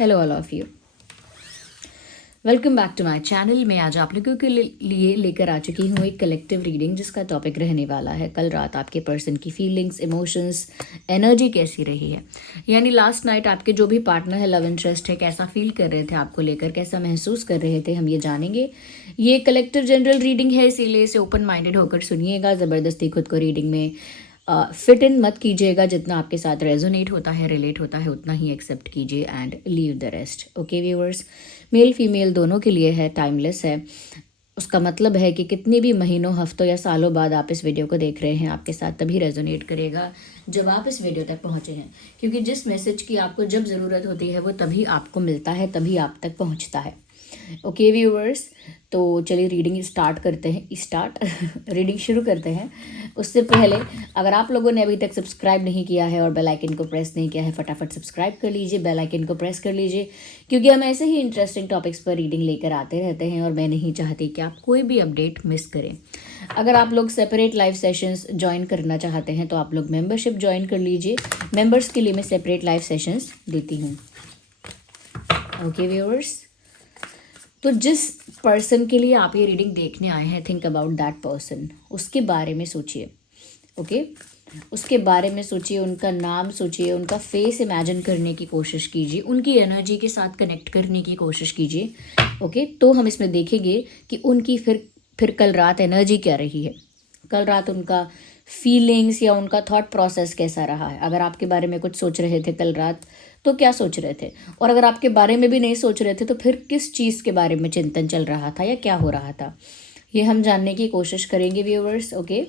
Hello all of you, welcome back to my channel. मैं आज आप लोगों के लिए लेकर आ चुकी हूँ एक कलेक्टिव रीडिंग जिसका टॉपिक रहने वाला है कल रात आपके पर्सन की फीलिंग्स, इमोशंस, एनर्जी कैसी रही है। यानी लास्ट नाइट आपके जो भी पार्टनर है, लव इंटरेस्ट है, कैसा फील कर रहे थे आपको लेकर, कैसा महसूस कर रहे थे, हम ये जानेंगे। ये कलेक्टिव जनरल रीडिंग है, इसीलिए इसे ओपन माइंडेड होकर सुनिएगा। ज़बरदस्ती खुद को रीडिंग में फिट इन मत कीजिएगा। जितना आपके साथ रेजोनेट होता है, रिलेट होता है, उतना ही एक्सेप्ट कीजिए and leave the rest. Okay viewers, male female दोनों के लिए है, टाइमलेस है। उसका मतलब है कि कितने भी महीनों, हफ्तों या सालों बाद आप इस वीडियो को देख रहे हैं, आपके साथ तभी रेजोनेट करेगा जब आप इस वीडियो तक पहुंचे हैं। क्योंकि जिस मैसेज की आपको जब ज़रूरत होती है वो तभी आपको मिलता है, तभी आप तक पहुंचता है। ओके व्यूअर्स, तो चलिए रीडिंग स्टार्ट करते हैं। रीडिंग शुरू करते हैं। उससे पहले अगर आप लोगों ने अभी तक सब्सक्राइब नहीं किया है और बेल आइकन को प्रेस नहीं किया है, फटाफट सब्सक्राइब कर लीजिए, बेल आइकन को प्रेस कर लीजिए, क्योंकि हम ऐसे ही इंटरेस्टिंग टॉपिक्स पर रीडिंग लेकर आते रहते हैं और मैं नहीं चाहती कि आप कोई भी अपडेट मिस करें। अगर आप लोग सेपरेट लाइव सेशंस ज्वाइन करना चाहते हैं तो आप लोग मेंबरशिप ज्वाइन कर लीजिए। मेंबर्स के लिए मैं सेपरेट लाइव सेशंस देती हूँ। ओके व्यूअर्स, तो जिस पर्सन के लिए आप ये रीडिंग देखने आए हैं, थिंक अबाउट दैट पर्सन। उसके बारे में सोचिए। ओके, उसके बारे में सोचिए, उनका नाम सोचिए, उनका फेस इमेजिन करने की कोशिश कीजिए, उनकी एनर्जी के साथ कनेक्ट करने की कोशिश कीजिए। ओके, तो हम इसमें देखेंगे कि उनकी फिर कल रात एनर्जी क्या रही है, कल रात उनका फीलिंग्स या उनका थॉट प्रोसेस कैसा रहा है। अगर आपके बारे में कुछ सोच रहे थे कल रात तो क्या सोच रहे थे, और अगर आपके बारे में भी नहीं सोच रहे थे तो फिर किस चीज़ के बारे में चिंतन चल रहा था या क्या हो रहा था, ये हम जानने की कोशिश करेंगे viewers. Okay,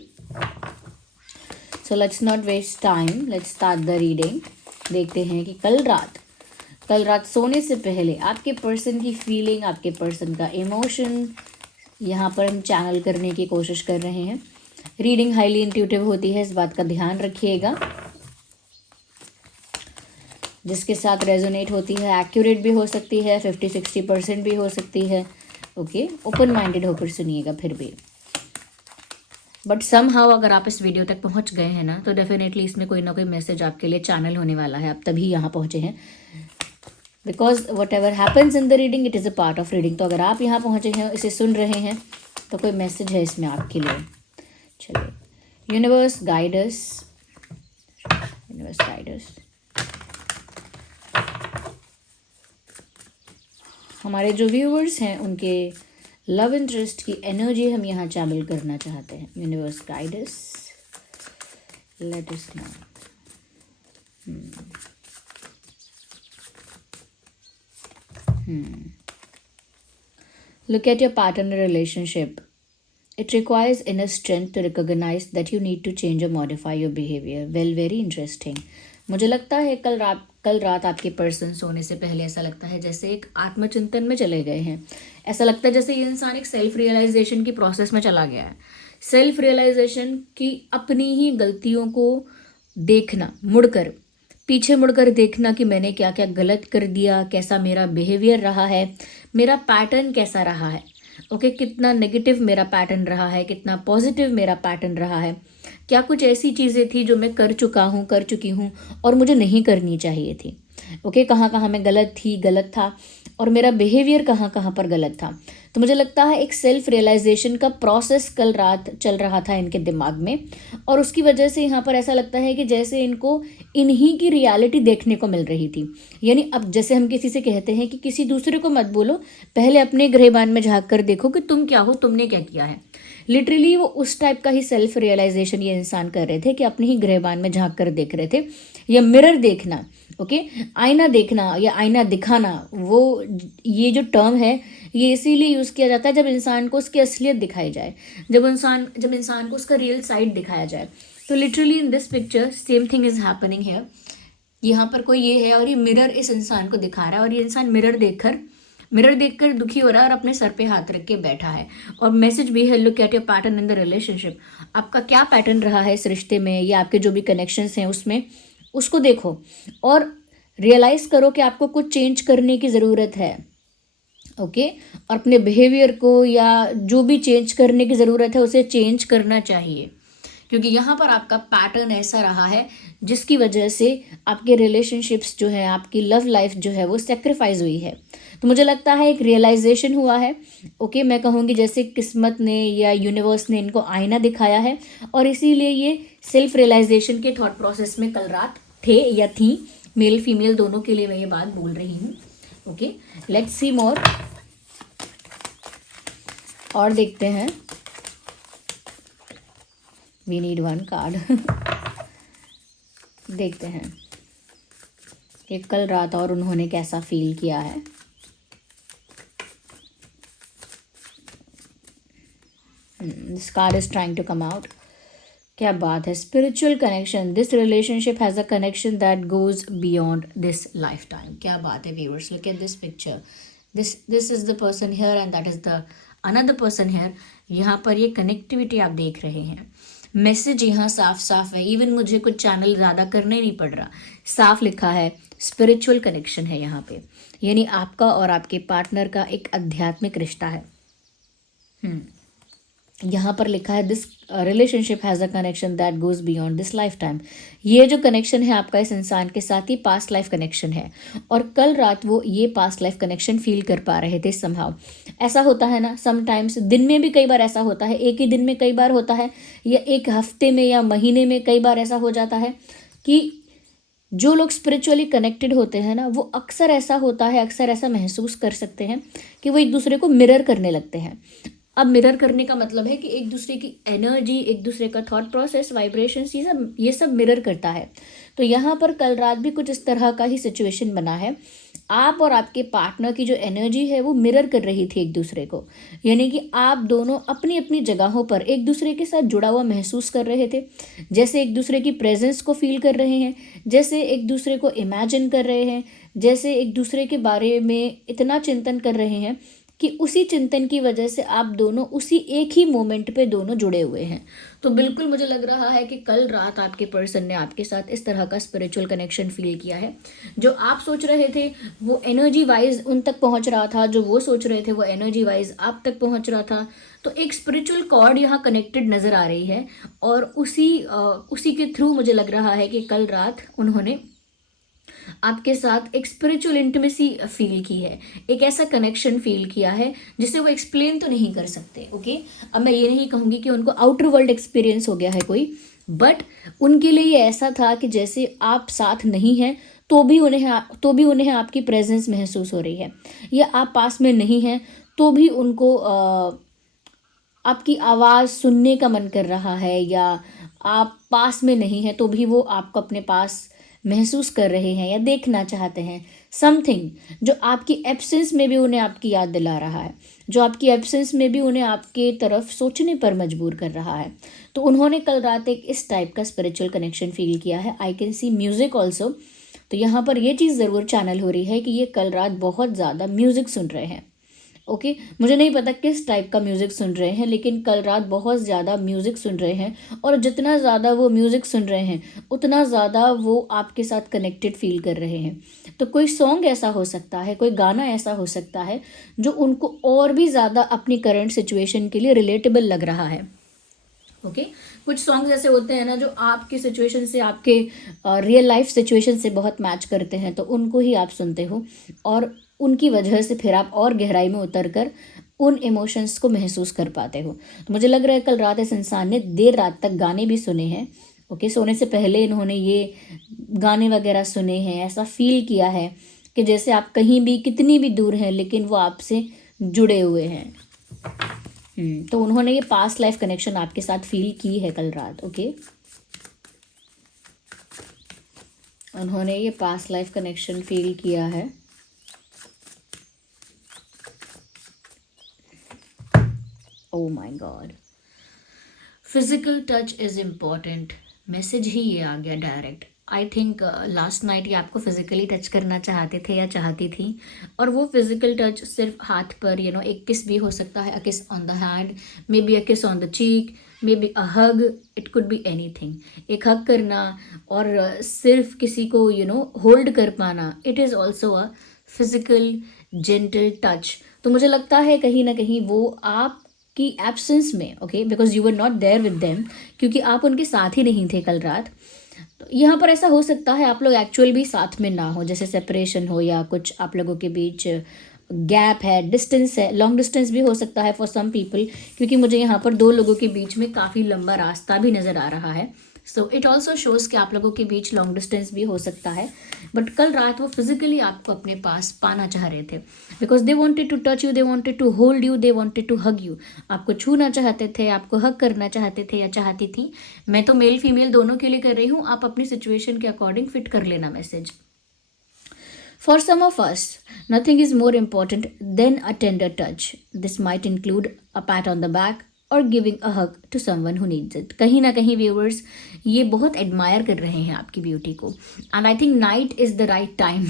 so let's not waste time, let's start the reading. देखते हैं कि कल रात सोने से पहले आपके पर्सन की फीलिंग, आपके पर्सन का इमोशन यहाँ पर हम चैनल करने की कोशिश कर रहे हैं। रीडिंग हाईली इंट्यूटिव होती है, इस बात का ध्यान रखिएगा। जिसके साथ रेजोनेट होती है एक्यूरेट भी हो सकती है, 50-60% भी हो सकती है। ओके, ओपन माइंडेड होकर सुनिएगा फिर भी। बट समहाउ अगर आप इस वीडियो तक पहुंच गए हैं ना, तो डेफिनेटली इसमें कोई ना कोई मैसेज आपके लिए चैनल होने वाला है। आप तभी यहाँ पहुंचे हैं, because what ever happens in the reading it is a part of reading. तो अगर आप यहाँ पहुँचे हैं, इसे सुन रहे हैं, तो कोई मैसेज है इसमें आपके लिए। चलिए, universe guide us, universe guide us. हमारे जो व्यूअर्स हैं उनके लव इंटरेस्ट की एनर्जी हम यहाँ चैनल करना चाहते हैं। Universe guide us, let us know. Look at your partner relationship. It requires inner strength to recognize that you need to change or modify your behavior. Well, very interesting. मुझे लगता है कल रात आपके पर्सन सोने से पहले ऐसा लगता है जैसे एक आत्मचिंतन में चले गए हैं। ऐसा लगता है जैसे ये इंसान एक सेल्फ रियलाइजेशन की प्रोसेस में चला गया है। सेल्फ रियलाइजेशन की अपनी ही गलतियों को देखना, पीछे मुड़कर देखना कि मैंने क्या क्या गलत कर दिया, कैसा मेरा बिहेवियर रहा है, मेरा पैटर्न कैसा रहा है। ओके, कितना नेगेटिव मेरा पैटर्न रहा है, कितना पॉजिटिव मेरा पैटर्न रहा है, क्या कुछ ऐसी चीज़ें थी जो मैं कर चुकी हूँ और मुझे नहीं करनी चाहिए थी। ओके, कहाँ कहाँ मैं गलत था और मेरा बिहेवियर कहाँ कहाँ पर गलत था। तो मुझे लगता है एक सेल्फ रियलाइजेशन का प्रोसेस कल रात चल रहा था इनके दिमाग में, और उसकी वजह से यहाँ पर ऐसा लगता है कि जैसे इनको इन्हीं की रियलिटी देखने को मिल रही थी। यानी अब जैसे हम किसी से कहते हैं कि किसी दूसरे को मत बोलो, पहले अपने गृहबान में झाँक कर देखो कि तुम क्या हो, तुमने क्या किया है। लिटरली वो उस टाइप का ही सेल्फ रियलाइजेशन ये इंसान कर रहे थे कि अपने ही गृहबान में झाँक कर देख रहे थे, या मिरर देखना। ओके, आईना देखना या आईना दिखाना, वो ये जो टर्म है ये इसीलिए यूज़ किया जाता है जब इंसान को उसकी असलियत दिखाई जाए, जब इंसान को उसका रियल साइड दिखाया जाए। तो literally in this picture same thing is happening here. यहाँ पर कोई ये है और ये मिरर इस इंसान को दिखा रहा है, और ये इंसान मिरर देखकर दुखी हो रहा है और अपने सर पे हाथ रख के बैठा है। और मैसेज भी है, look at your pattern in the relationship. आपका क्या पैटर्न रहा है इस रिश्ते में या आपके जो भी कनेक्शंस हैं उसमें, उसको देखो और रियलाइज़ करो कि आपको कुछ चेंज करने की ज़रूरत है। ओके, और अपने बिहेवियर को या जो भी चेंज करने की ज़रूरत है उसे चेंज करना चाहिए, क्योंकि यहाँ पर आपका पैटर्न ऐसा रहा है जिसकी वजह से आपके रिलेशनशिप्स जो है, आपकी लव लाइफ जो है वो सेक्रीफाइस हुई है। तो मुझे लगता है एक रियलाइजेशन हुआ है। ओके, मैं कहूँगी जैसे किस्मत ने या यूनिवर्स ने इनको आईना दिखाया है, और इसीलिए ये सेल्फ रियलाइजेशन के थॉट प्रोसेस में कल रात थे या थी। मेल फीमेल दोनों के लिए मैं ये बात बोल रही हूँ। ओके, लेट्स सी मोर। और देखते हैं, वी नीड वन कार्ड। देखते हैं कि कल रात और उन्होंने कैसा फील किया है। This card is trying to come out. क्या बात है, spiritual connection, this relationship has a connection that goes beyond this lifetime. क्या बात है viewers, look at this picture, this is the person here and that is the another person here. यहाँ पर ये connectivity आप देख रहे हैं। मैसेज यहाँ साफ साफ है, इवन मुझे कुछ चैनल ज़्यादा करने नहीं पड़ रहा, साफ लिखा है स्पिरिचुअल कनेक्शन है यहाँ पे, यानी आपका और आपके पार्टनर का एक आध्यात्मिक रिश्ता है। यहाँ पर लिखा है this relationship has a connection that goes beyond this life time. ये जो कनेक्शन है आपका इस इंसान के साथ ही पास्ट लाइफ कनेक्शन है, और कल रात वो ये पास्ट लाइफ कनेक्शन फील कर पा रहे थे समहाउ। ऐसा होता है ना समटाइम्स, दिन में भी कई बार ऐसा होता है, एक ही दिन में कई बार होता है, या एक हफ्ते में या महीने में कई बार ऐसा हो जाता है कि जो लोग स्पिरिचुअली कनेक्टेड होते हैं ना, वो अक्सर ऐसा होता है, अक्सर ऐसा महसूस कर सकते हैं कि वो एक दूसरे को मिरर करने लगते हैं। अब मिरर करने का मतलब है कि एक दूसरे की एनर्जी, एक दूसरे का थॉट प्रोसेस, वाइब्रेशंस, ये सब मिरर करता है। तो यहाँ पर कल रात भी कुछ इस तरह का ही सिचुएशन बना है। आप और आपके पार्टनर की जो एनर्जी है वो मिरर कर रही थी एक दूसरे को, यानी कि आप दोनों अपनी अपनी जगहों पर एक दूसरे के साथ जुड़ा हुआ महसूस कर रहे थे, जैसे एक दूसरे की प्रेजेंस को फील कर रहे हैं, जैसे एक दूसरे को इमेजिन कर रहे हैं, जैसे एक दूसरे के बारे में इतना चिंतन कर रहे हैं कि उसी चिंतन की वजह से आप दोनों उसी एक ही मोमेंट पे दोनों जुड़े हुए हैं। तो बिल्कुल मुझे लग रहा है कि कल रात आपके पर्सन ने आपके साथ इस तरह का स्पिरिचुअल कनेक्शन फील किया है। जो आप सोच रहे थे वो एनर्जी वाइज उन तक पहुंच रहा था, जो वो सोच रहे थे वो एनर्जी वाइज आप तक पहुंच रहा था। तो एक स्पिरिचुअल कॉर्ड यहाँ कनेक्टेड नज़र आ रही है, और उसी के थ्रू मुझे लग रहा है कि कल रात उन्होंने आपके साथ एक स्पिरिचुअल इंटीमेसी फील की है, एक ऐसा कनेक्शन फील किया है जिसे वो एक्सप्लेन तो नहीं कर सकते। ओके, अब मैं ये नहीं कहूँगी कि उनको आउटर वर्ल्ड एक्सपीरियंस हो गया है कोई, बट उनके लिए ये ऐसा था कि जैसे आप साथ नहीं हैं तो भी उन्हें आपकी प्रेजेंस महसूस हो रही है, या आप पास में नहीं हैं तो भी उनको आपकी आवाज़ सुनने का मन कर रहा है, या आप पास में नहीं हैं तो भी वो आपको अपने पास महसूस कर रहे हैं या देखना चाहते हैं। समथिंग जो आपकी एब्सेंस में भी उन्हें आपकी याद दिला रहा है, जो आपकी एब्सेंस में भी उन्हें आपके तरफ सोचने पर मजबूर कर रहा है। तो उन्होंने कल रात एक इस टाइप का स्पिरिचुअल कनेक्शन फील किया है। I can see music also. तो यहाँ पर ये चीज़ ज़रूर चैनल हो रही है कि ये कल रात बहुत ज़्यादा म्यूज़िक सुन रहे हैं। ओके, मुझे नहीं पता किस टाइप का म्यूज़िक सुन रहे हैं, लेकिन कल रात बहुत ज़्यादा म्यूज़िक सुन रहे हैं, और जितना ज़्यादा वो म्यूज़िक सुन रहे हैं उतना ज़्यादा वो आपके साथ कनेक्टेड फील कर रहे हैं। तो कोई सॉन्ग ऐसा हो सकता है, कोई गाना ऐसा हो सकता है जो उनको और भी ज़्यादा अपनी करंट सिचुएशन के लिए रिलेटेबल लग रहा है। ओके, कुछ सॉन्ग्स ऐसे होते हैं ना जो आपकी सिचुएशन से, आपके रियल लाइफ सिचुएशन से बहुत मैच करते हैं, तो उनको ही आप सुनते हो, और उनकी वजह से फिर आप और गहराई में उतर कर उन इमोशंस को महसूस कर पाते हो। तो मुझे लग रहा है कल रात इस इंसान ने देर रात तक गाने भी सुने हैं। ओके, सोने से पहले इन्होंने ये गाने वगैरह सुने हैं, ऐसा फील किया है कि जैसे आप कहीं भी कितनी भी दूर हैं लेकिन वो आपसे जुड़े हुए हैं। तो उन्होंने ये पास्ट लाइफ कनेक्शन आपके साथ फील की है कल रात। ओके, उन्होंने ये पास्ट लाइफ कनेक्शन फील किया है। Oh my God, physical touch is important. Message ही ये आ गया direct. I think last night ये आपको फिजिकली टच करना चाहते थे या चाहती थी, और वो फिजिकल टच सिर्फ हाथ पर, एक किस भी हो सकता है, a kiss on the hand, maybe a kiss on the cheek, maybe a hug, it could be anything. एक हग करना और सिर्फ किसी को होल्ड कर पाना, it is also a physical gentle touch. तो मुझे लगता है कहीं ना कहीं वो आप की एब्सेंस में, okay, because you were not there with them, क्योंकि आप उनके साथ ही नहीं थे कल रात। तो यहाँ पर ऐसा हो सकता है आप लोग एक्चुअल भी साथ में ना हो, जैसे सेपरेशन हो या कुछ आप लोगों के बीच गैप है, डिस्टेंस है, लॉन्ग डिस्टेंस भी हो सकता है फॉर सम पीपल, क्योंकि मुझे यहाँ पर दो लोगों के बीच में काफ़ी लंबा रास्ता भी नज़र आ रहा है। सो इट ऑल्सो शोज़ कि आप लोगों के बीच लॉन्ग डिस्टेंस भी हो सकता है, बट कल रात वो फिजिकली आपको अपने पास पाना चाह रहे थे, because they wanted to touch you, they wanted to hold you, they wanted to hug you. आपको छूना चाहते थे, आपको हग करना चाहते थे या चाहती थी। मैं तो मेल फीमेल दोनों के लिए कर रही हूँ, आप अपनी सिचुएशन के अकॉर्डिंग फिट कर लेना message. For some of us, nothing is more important than a tender touch. This might include a pat on the back or giving a hug to someone who needs it. कहीं ना कहीं viewers ये बहुत admire कर रहे हैं आपकी beauty को, and I think night is the right time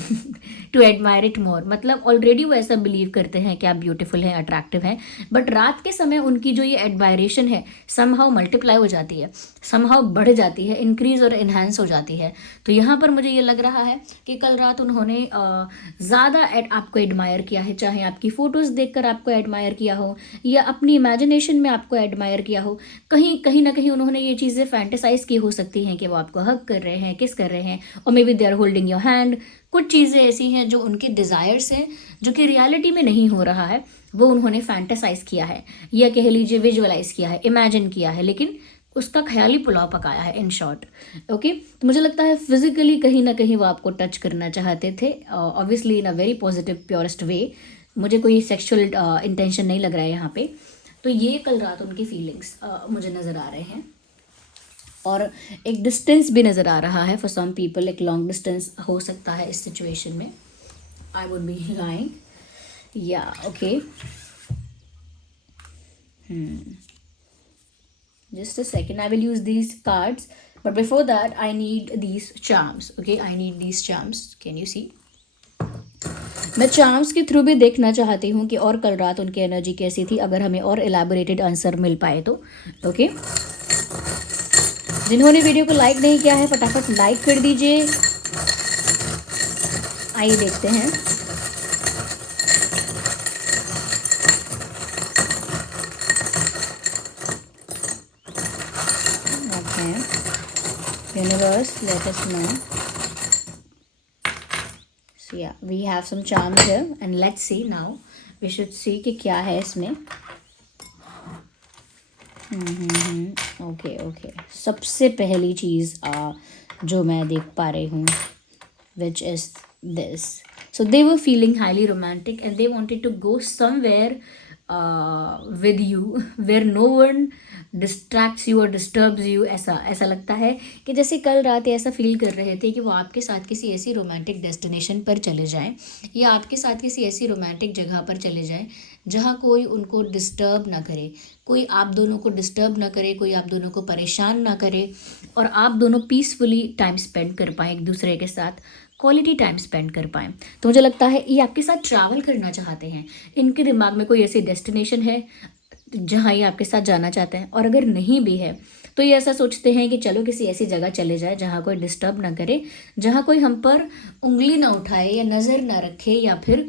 to admire it more. मतलब ऑलरेडी वो ऐसा बिलीव करते हैं कि आप ब्यूटीफुल हैं, अट्रैक्टिव हैं, बट रात के समय उनकी जो ये एडमायरेशन है समहाउ मल्टीप्लाई हो जाती है, समहाउ बढ़ जाती है, इंक्रीज और इन्हांस हो जाती है। तो यहाँ पर मुझे ये लग रहा है कि कल रात उन्होंने ज़्यादा आपको एडमायर किया है, चाहे आपकी फ़ोटोज़ देखकर आपको एडमायर किया हो या अपनी इमेजिनेशन में आपको एडमायर किया हो। कहीं ना कहीं उन्होंने ये चीज़ें फैंटेसाइज की हो सकती हैं कि वो आपको हग कर रहे हैं, किस कर रहे हैं, और maybe they are holding your hand. कुछ चीज़ें ऐसी हैं जो उनके डिज़ायर्स हैं, जो कि रियलिटी में नहीं हो रहा है, वो उन्होंने फैंटेसाइज किया है या कह लीजिए विजुअलाइज किया है, इमेजिन किया है, लेकिन उसका ख्याली पुलाव पकाया है इन शॉर्ट। ओके, तो मुझे लगता है फिजिकली कहीं ना कहीं वो आपको टच करना चाहते थे, obviously in a very positive purest way. मुझे कोई सेक्सुअल इंटेंशन नहीं लग रहा है यहाँ पे। तो ये कल रात उनकी फीलिंग्स मुझे नज़र आ रहे हैं, और एक डिस्टेंस भी नज़र आ रहा है फॉर सम पीपल, एक लॉन्ग डिस्टेंस हो सकता है इस सिचुएशन में। आई वुड बी लाइंग या okay. Just a second, I will use these cards, but before that I need these charms. Okay, I need these charms. Can you see? मैं charms के through भी देखना चाहती हूँ कि और कल रात उनकी एनर्जी कैसी थी, अगर हमें और एलैबोरेटेड आंसर मिल पाए तो। ओके, जिन्होंने वीडियो को लाइक नहीं किया है फटाफट लाइक कर दीजिए। आइए देखते हैं। Universe, let us know. So yeah, we have some charms here, and let's see now. We should see कि क्या है इसमें। ओके। सबसे पहली चीज़ जो मैं देख पा रही हूँ, which is this. So they were feeling highly romantic and they wanted to go somewhere with you where no one distracts you और डिस्टर्ब्स यू। ऐसा लगता है कि जैसे कल रात ऐसा फील कर रहे थे कि वो आपके साथ किसी ऐसी रोमांटिक डेस्टिनेशन पर चले जाएं, या आपके साथ किसी ऐसी रोमांटिक जगह पर चले जाएं जहाँ कोई उनको डिस्टर्ब ना करे, कोई आप दोनों को डिस्टर्ब ना करे, कोई आप दोनों को परेशान ना करे, और आप दोनों पीसफुली टाइम स्पेंड कर पाएँ, एक दूसरे के साथ क्वालिटी टाइम स्पेंड कर पाएँ। तो मुझे लगता है ये आपके साथ ट्रैवल करना चाहते हैं। इनके दिमाग में कोई ऐसी डेस्टिनेशन है जहाँ ये आपके साथ जाना चाहते हैं, और अगर नहीं भी है तो ये ऐसा सोचते हैं कि चलो किसी ऐसी जगह चले जाए जहाँ कोई डिस्टर्ब ना करे, जहाँ कोई हम पर उंगली ना उठाए या नज़र ना रखे, या फिर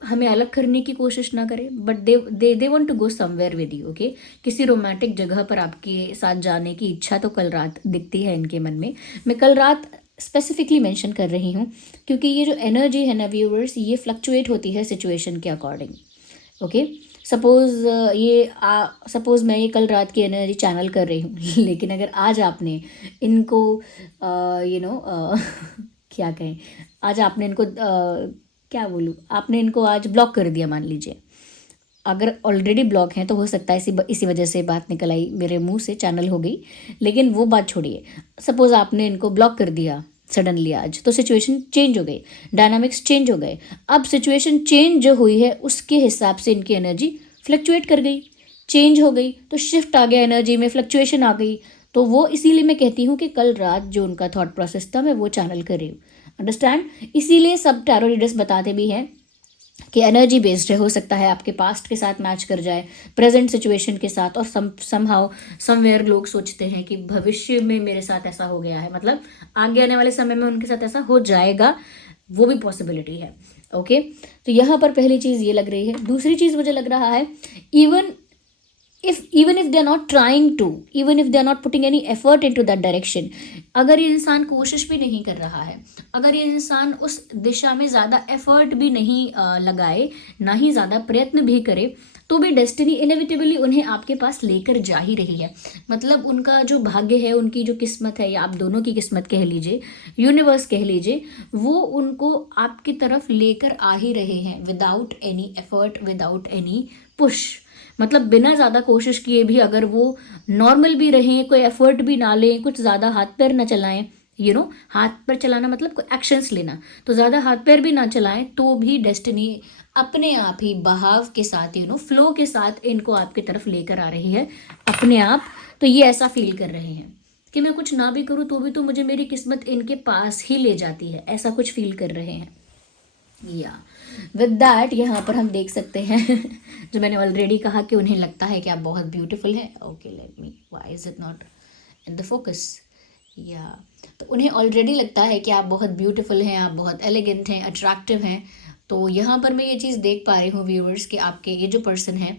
हमें अलग करने की कोशिश ना करे, but they want to go somewhere with you. Okay, किसी रोमांटिक जगह पर आपके साथ जाने की इच्छा तो कल रात दिखती है इनके मन में। मैं कल रात स्पेसिफिकली मेंशन कर रही हूँ क्योंकि ये जो एनर्जी है ना व्यूअर्स, ये फ्लक्चुएट होती है सिचुएशन के अकॉर्डिंग। ओके, सपोज़ मैं ये कल रात की एनर्जी चैनल कर रही हूँ लेकिन अगर आज आपने इनको क्या कहें, आज आपने इनको क्या बोलूँ, आपने इनको आज ब्लॉक कर दिया मान लीजिए। अगर ऑलरेडी ब्लॉक हैं तो हो सकता है इसी वजह से बात निकल आई मेरे मुंह से, चैनल हो गई, लेकिन वो बात छोड़िए। सपोज़ आपने इनको ब्लॉक कर दिया सडनली आज, तो सिचुएशन चेंज हो गई, डायनामिक्स चेंज हो गए। अब सिचुएशन चेंज जो हुई है उसके हिसाब से इनकी एनर्जी फ्लक्चुएट कर गई, चेंज हो गई, तो शिफ्ट आ गया एनर्जी में, फ्लक्चुएशन आ गई। तो वो इसीलिए मैं कहती हूँ कि कल रात जो उनका थॉट प्रोसेस था मैं वो चैनल कर रही हूँ, अंडरस्टैंड। इसीलिए सब टैरो रीडर्स बताते भी हैं कि एनर्जी बेस्ड है, हो सकता है आपके पास्ट के साथ मैच कर जाए, प्रेजेंट सिचुएशन के साथ, और समहाउ समवेयर लोग सोचते हैं कि भविष्य में मेरे साथ ऐसा हो गया है, मतलब आगे आने वाले समय में उनके साथ ऐसा हो जाएगा, वो भी पॉसिबिलिटी है। ओके, तो यहाँ पर पहली चीज़ ये लग रही है। दूसरी चीज़ मुझे लग रहा है, even if they are not trying to, even if they are not putting any effort into that direction, अगर ये इंसान कोशिश भी नहीं कर रहा है, अगर ये इंसान उस दिशा में ज़्यादा एफर्ट भी नहीं लगाए, ना ही ज़्यादा प्रयत्न भी करे, तो भी डेस्टिनी इनएविटेबली उन्हें आपके पास लेकर जा ही रही है। मतलब उनका जो भाग्य है, उनकी जो किस्मत है, या आप दोनों की किस्मत कह लीजिए, यूनिवर्स कह लीजिए, वो उनको आपकी तरफ लेकर आ ही रहे हैं, without any effort, without any push. मतलब बिना ज़्यादा कोशिश किए भी अगर वो नॉर्मल भी रहें, कोई एफर्ट भी ना लें, कुछ ज़्यादा हाथ पैर ना चलाएं, हाथ पैर चलाना मतलब कोई एक्शंस लेना, तो ज़्यादा हाथ पैर भी ना चलाएं, तो भी डेस्टिनी अपने आप ही बहाव के साथ, फ्लो के साथ इनको आपकी तरफ लेकर आ रही है अपने आप। तो ये ऐसा फील कर रहे हैं कि मैं कुछ ना भी करूँ तो भी तो मुझे मेरी किस्मत इनके पास ही ले जाती है, ऐसा कुछ फील कर रहे हैं। या विद दैट यहाँ पर हम देख सकते हैं जो मैंने ऑलरेडी कहा कि उन्हें लगता है कि आप बहुत ब्यूटीफुल हैं। Okay, let me, why is it not in the focus? या तो उन्हें ऑलरेडी लगता है कि आप बहुत ब्यूटीफुल हैं, आप बहुत एलिगेंट हैं, अट्रैक्टिव हैं। तो यहाँ पर मैं ये चीज़ देख पा रही हूँ व्यूअर्स कि आपके ये जो पर्सन है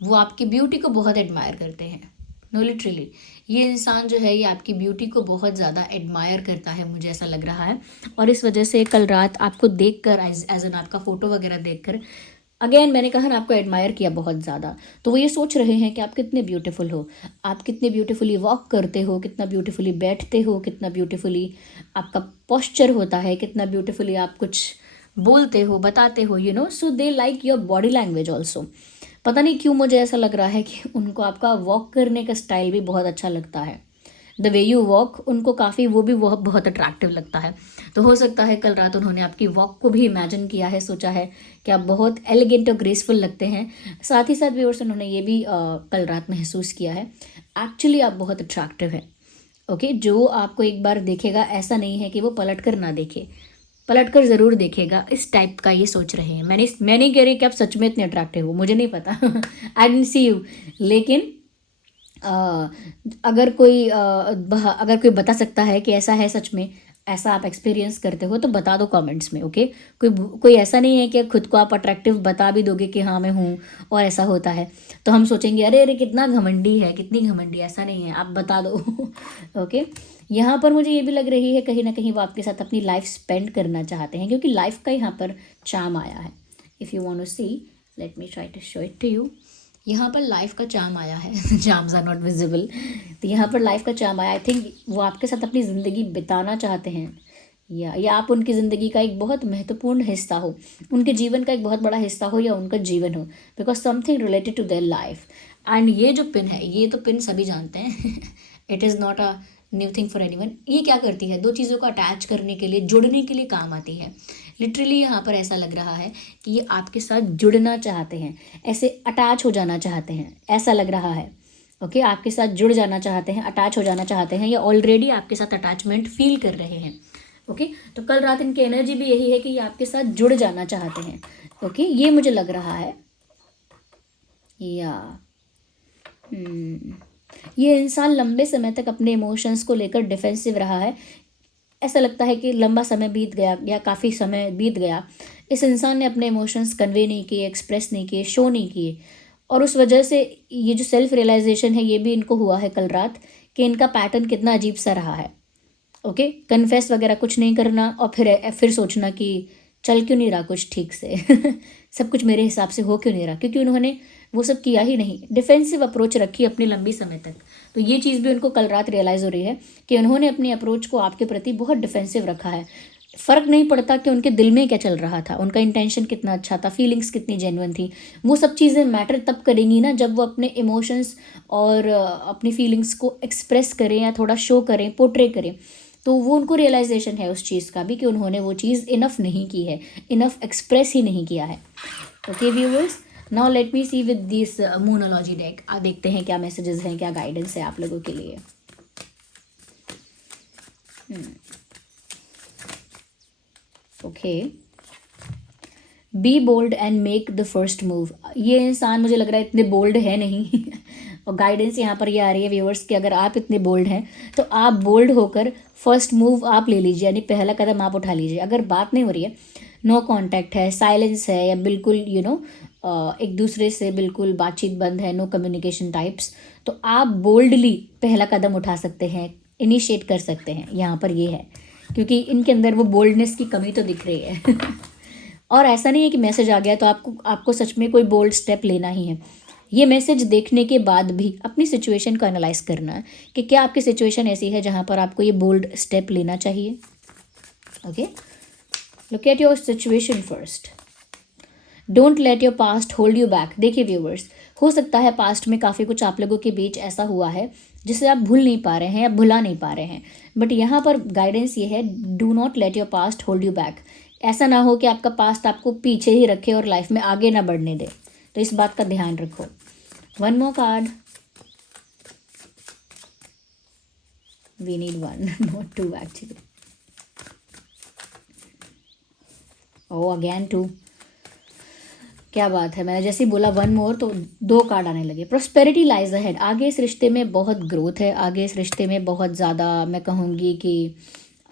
वो आपकी ब्यूटी को बहुत एडमायर करते हैं। नो, लिटरली ये इंसान जो है ये आपकी ब्यूटी को बहुत ज़्यादा एडमायर करता है, मुझे ऐसा लग रहा है। और इस वजह से कल रात आपको देखकर, एज एन आपका फ़ोटो वगैरह देखकर, अगेन मैंने कहा ना, आपको एडमायर किया बहुत ज़्यादा। तो वो ये सोच रहे हैं कि आप कितने ब्यूटीफुल हो, आप कितने ब्यूटीफुली वॉक करते हो, कितना ब्यूटीफुली बैठते हो, कितना ब्यूटीफुली आपका पोस्चर होता है, कितना ब्यूटीफुली आप कुछ बोलते हो, बताते हो, so they like your body language also. पता नहीं क्यों मुझे ऐसा लग रहा है कि उनको आपका वॉक करने का स्टाइल भी बहुत अच्छा लगता है। द वे यू वॉक उनको काफ़ी, वो भी बहुत अट्रैक्टिव लगता है। तो हो सकता है कल रात उन्होंने आपकी वॉक को भी इमेजिन किया है, सोचा है कि आप बहुत एलिगेंट और ग्रेसफुल लगते हैं। साथ ही साथ व्यूअर्स उन्होंने ये भी कल रात महसूस किया है, एक्चुअली आप बहुत अट्रैक्टिव हैं। ओके, जो आपको एक बार देखेगा, ऐसा नहीं है कि वो पलट कर ना देखे, पलट कर ज़रूर देखेगा, इस टाइप का ये सोच रहे हैं। मैं नहीं कह रही कि आप सच में इतने अट्रैक्टिव हो, मुझे नहीं पता आई डिडंट सी यू, लेकिन अगर कोई बता सकता है कि ऐसा है, सच में ऐसा आप एक्सपीरियंस करते हो, तो बता दो कमेंट्स में। ओके, कोई ऐसा नहीं है कि खुद को आप अट्रैक्टिव बता भी दोगे कि हाँ मैं हूँ और ऐसा होता है, तो हम सोचेंगे अरे अरे कितना घमंडी है, कितनी घमंडी। ऐसा नहीं है, आप बता दो ओके, यहाँ पर मुझे ये भी लग रही है कहीं ना कहीं वो आपके साथ अपनी लाइफ स्पेंड करना चाहते हैं, क्योंकि लाइफ का यहाँ पर चार्म आया है। If you want to see, let me try to show it to you. यहाँ पर लाइफ का चार्म आया है चार्म्स आर नॉट विजिबल, तो यहाँ पर लाइफ का चार्म आया। आई थिंक वो आपके साथ अपनी ज़िंदगी बिताना चाहते हैं, या आप उनकी ज़िंदगी का एक बहुत महत्वपूर्ण हिस्सा हो, उनके जीवन का एक बहुत बड़ा हिस्सा हो, या उनका जीवन हो, because something related to their life. And ये जो पिन है, ये तो पिन सभी जानते हैं it is not a new thing for anyone. ये क्या करती है, दो चीज़ों को अटैच करने के लिए, जुड़ने के लिए काम आती है। लिटरली यहाँ पर ऐसा लग रहा है कि ये आपके साथ जुड़ना चाहते हैं, ऐसे अटैच हो जाना चाहते हैं, ऐसा लग रहा है। ओके, आपके साथ जुड़ जाना चाहते हैं, अटैच हो जाना चाहते हैं, या ऑलरेडी आपके साथ अटैचमेंट फील कर रहे हैं। ओके, तो कल रात इनकी एनर्जी भी यही है कि ये आपके साथ जुड़ जाना चाहते हैं। ओके, ये मुझे लग रहा है। या ये इंसान लंबे समय तक अपने इमोशंस को लेकर डिफेंसिव रहा है। ऐसा लगता है कि लंबा समय बीत गया, या काफ़ी समय बीत गया, इस इंसान ने अपने इमोशंस कन्वे नहीं किए, एक्सप्रेस नहीं किए, शो नहीं किए, और उस वजह से ये जो सेल्फ रियलाइजेशन है ये भी इनको हुआ है कल रात कि इनका पैटर्न कितना अजीब सा रहा है। ओके, कन्फेस वगैरह कुछ नहीं करना, और फिर सोचना कि चल क्यों नहीं रहा कुछ ठीक से सब कुछ मेरे हिसाब से हो क्यों नहीं रहा, क्योंकि उन्होंने वो सब किया ही नहीं, डिफेंसिव अप्रोच रखी अपनी लंबी समय तक। तो ये चीज़ भी उनको कल रात रियलाइज़ हो रही है कि उन्होंने अपनी अप्रोच को आपके प्रति बहुत डिफेंसिव रखा है। फ़र्क नहीं पड़ता कि उनके दिल में क्या चल रहा था, उनका इंटेंशन कितना अच्छा था, फीलिंग्स कितनी जेन्युइन थी, वो सब चीज़ें मैटर तब करेंगी ना जब वो अपने इमोशंस और अपनी फीलिंग्स को एक्सप्रेस करें, या थोड़ा शो करें, पोर्ट्रे करें। तो वो उनको रियलाइजेशन है उस चीज़ का भी कि उन्होंने वो चीज़ इनफ नहीं की है, इनफ एक्सप्रेस ही नहीं किया है। Okay viewers, now let me see with this Moonology deck. देखते हैं क्या मैसेजेस हैं, क्या गाइडेंस है आप लोगों के लिए। Okay, be bold and make the first move. ये इंसान मुझे लग रहा है इतने बोल्ड है नहीं और गाइडेंस यहाँ पर ये आ रही है व्यूअर्स कि अगर आप इतने बोल्ड हैं तो आप बोल्ड होकर फर्स्ट मूव आप ले लीजिए, यानी पहला कदम आप उठा लीजिए। अगर बात नहीं हो रही है, नो कांटेक्ट है, साइलेंस है, या बिल्कुल एक दूसरे से बिल्कुल बातचीत बंद है, नो कम्युनिकेशन टाइप्स, तो आप बोल्डली पहला कदम उठा सकते हैं, इनिशिएट कर सकते हैं। यहाँ पर ये है क्योंकि इनके अंदर वो बोल्डनेस की कमी तो दिख रही है और ऐसा नहीं है कि मैसेज आ गया तो आपको सच में कोई बोल्ड स्टेप लेना ही है। ये मैसेज देखने के बाद भी अपनी सिचुएशन को एनालाइज करना है कि क्या आपकी सिचुएशन ऐसी है जहाँ पर आपको ये बोल्ड स्टेप लेना चाहिए। Okay, look at your situation first, don't let your past hold you back. देखिए व्यूवर्स, हो सकता है पास्ट में काफ़ी कुछ आप लोगों के बीच ऐसा हुआ है जिसे आप भूल नहीं पा रहे हैं या भुला नहीं पा रहे हैं, बट यहाँ पर गाइडेंस ये है, do not let your past hold you back. ऐसा ना हो कि आपका पास्ट आपको पीछे ही रखे और लाइफ में आगे ना बढ़ने दे, तो इस बात का ध्यान रखो। One more card, we need one, not two actually. Oh again two, क्या बात है, मैंने जैसे ही बोला वन मोर तो 2 कार्ड आने लगे। प्रोस्पेरिटी लाइज अहेड, आगे इस रिश्ते में बहुत ग्रोथ है, आगे इस रिश्ते में बहुत ज़्यादा मैं कहूँगी कि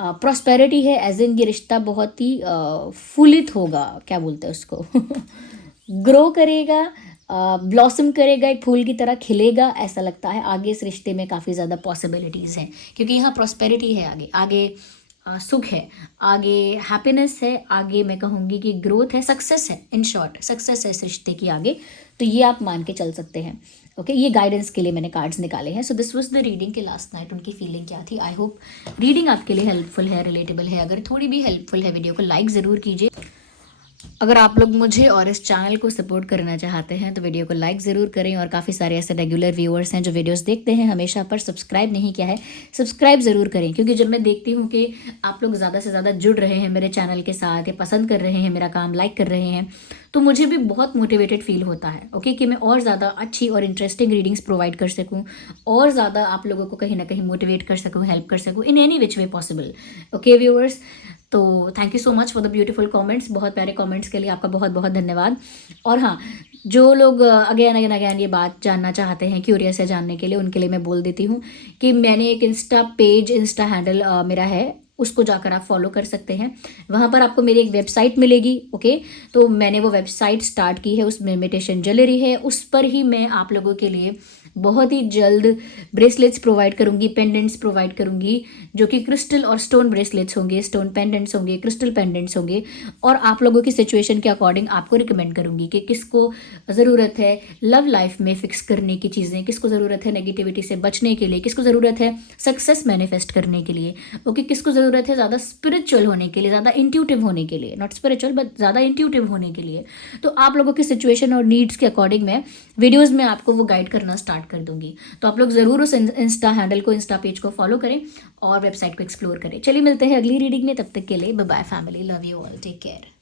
प्रोस्पेरिटी है, एज इन ये रिश्ता बहुत ही फुलित होगा, क्या बोलते हैं उसको ग्रो करेगा, ब्लॉसम करेगा, एक फूल की तरह खिलेगा, ऐसा लगता है। आगे इस रिश्ते में काफ़ी ज़्यादा पॉसिबिलिटीज़ हैं क्योंकि यहाँ प्रोस्पेरिटी है, आगे आगे सुख है, आगे हैप्पीनेस है, आगे मैं कहूँगी कि ग्रोथ है, सक्सेस है, इन शॉर्ट सक्सेस है इस रिश्ते की आगे, तो ये आप मान के चल सकते हैं। ओके, ये गाइडेंस के लिए मैंने कार्ड्स निकाले हैं। So this was the reading के लास्ट नाइट उनकी फीलिंग क्या थी। आई होप रीडिंग आपके लिए हेल्पफुल है, रिलेटेबल है। अगर थोड़ी भी हेल्पफुल है, वीडियो को लाइक ज़रूर कीजिए। अगर आप लोग मुझे और इस चैनल को सपोर्ट करना चाहते हैं तो वीडियो को लाइक ज़रूर करें, और काफ़ी सारे ऐसे रेगुलर व्यूअर्स हैं जो वीडियोस देखते हैं हमेशा पर सब्सक्राइब नहीं किया है, सब्सक्राइब ज़रूर करें, क्योंकि जब मैं देखती हूँ कि आप लोग ज़्यादा से ज़्यादा जुड़ रहे हैं मेरे चैनल के साथ या पसंद कर रहे हैं मेरा काम, लाइक कर रहे हैं, तो मुझे भी बहुत मोटिवेटेड फील होता है। ओके, कि मैं और ज़्यादा अच्छी और इंटरेस्टिंग रीडिंग्स प्रोवाइड कर सकूँ, और ज़्यादा आप लोगों को कहीं ना कहीं मोटिवेट कर सकूँ, हेल्प कर सकूँ in any which way possible. Okay viewers, तो thank you so much for the beautiful comments, बहुत प्यारे कमेंट्स के लिए आपका बहुत बहुत धन्यवाद। और हाँ, जो लोग अगेन ये बात जानना चाहते हैं, क्यूरियस है जानने के लिए, उनके लिए मैं बोल देती हूँ कि मैंने एक इंस्टा हैंडल मेरा है, उसको जाकर आप फॉलो कर सकते हैं। वहाँ पर आपको मेरी एक वेबसाइट मिलेगी। ओके, तो मैंने वो वेबसाइट स्टार्ट की है, उसमें इमिटेशन ज्वेलरी है, उस पर ही मैं आप लोगों के लिए बहुत ही जल्द ब्रेसलेट्स प्रोवाइड करूंगी, पेंडेंट्स प्रोवाइड करूंगी, जो कि क्रिस्टल और स्टोन ब्रेसलेट्स होंगे, स्टोन पेंडेंट्स होंगे, क्रिस्टल पेंडेंट्स होंगे, और आप लोगों की सिचुएशन के अकॉर्डिंग आपको रिकमेंड करूंगी कि किसको ज़रूरत है लव लाइफ में फिक्स करने की चीज़ें, किसको ज़रूरत है नेगेटिविटी से बचने के लिए, किसको ज़रूरत है सक्सेस मैनिफेस्ट करने के लिए, ओके, किसको ज़रूरत है ज़्यादा स्पिरिचुअल होने के लिए, ज़्यादा इंट्यूटिव होने के लिए, नॉट स्पिरिचुअल बट ज़्यादा इंट्यूटिव होने के लिए। तो आप लोगों की सिचुएशन और नीड्स के अकॉर्डिंग मैं वीडियोज़ में आपको वो गाइड करना स्टार्ट कर दूंगी। तो आप लोग ज़रूर उस इंस्टा हैंडल को, इंस्टा पेज को फॉलो करें और वेबसाइट को एक्सप्लोर करें। चलिए मिलते हैं अगली रीडिंग में, तब तक के लिए bye bye family, love you all, take care.